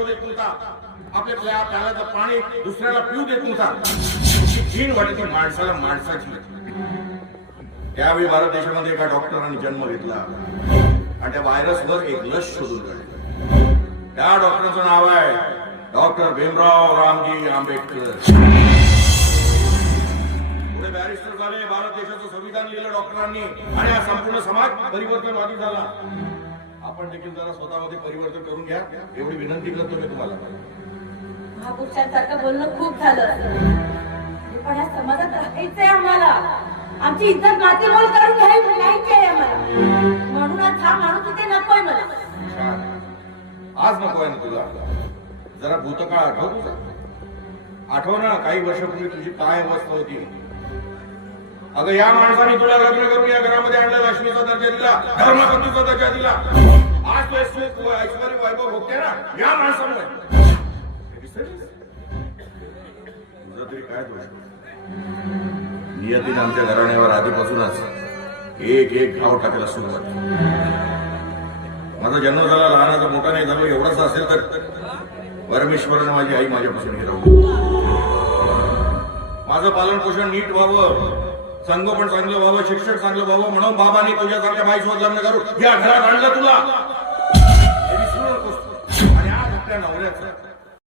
येऊ देत नव्हता, आपल्या प्यायला पाणी दुसऱ्याला पिऊ देत नव्हता. घीण वाटते माणसाला माणसाची. त्यावेळी भारत देशामध्ये एका डॉक्टरांनी जन्म घेतला आणि त्या व्हायरसवर एक लस शोधून काढली. त्या डॉक्टरांचं नाव आहे डॉक्टर भीमराव रामजी आंबेडकर. पुढे बॅरिस्टर झाले, भारत देशाचं संविधान लिहिलं डॉक्टरांनी आणि हा संपूर्ण समाज परिवर्तनवादी झाला. आपण देखील जरा स्वतःमध्ये परिवर्तन करून घ्या एवढी विनंती करतो मी तुम्हाला. महापुरुषांसारखं बोलणं खूप झालं, पण या समाजात राहायचंय आम्हाला. आमची इज्जत मातीमोल करून घ्यायची आहे आम्हाला. म्हणूनच हा माणूस इथे नकोय मला. आज नकोय ना तुला? जरा भूतकाळ आठव तुझा. आठव ना काही वर्षापूर्वी तुझी काय अवस्था होती. अगं या माणसाने तुला लग्न करून या घरामध्ये आणलं, लक्ष्मीचा दर्जा दिला, धर्मपत्नीचा दर्जा दिला. आज तू ऐश्वर्य वैभव होते ना या माणसामुळे. तुझा तरी काय दोष? नियतीने आमच्या घराण्यावर आधीपासूनच एक एक घाव टाकायला सुरुवात. माझा जन्म झाला, लहानाचा मोठा नाही झालो एवढाच असेल तर परमेश्वरानं माझी आई माझ्यापासून हिरावली. माझं पालन पोषण नीट व्हावं, संगोपन चांगलं व्हावं, शिक्षण चांगलं व्हावं म्हणून बाबांनी तुझ्यासारख्या बाईसोबत लग्न करून या घरात आणलं तुला. आणि आज आपल्या नवऱ्याचं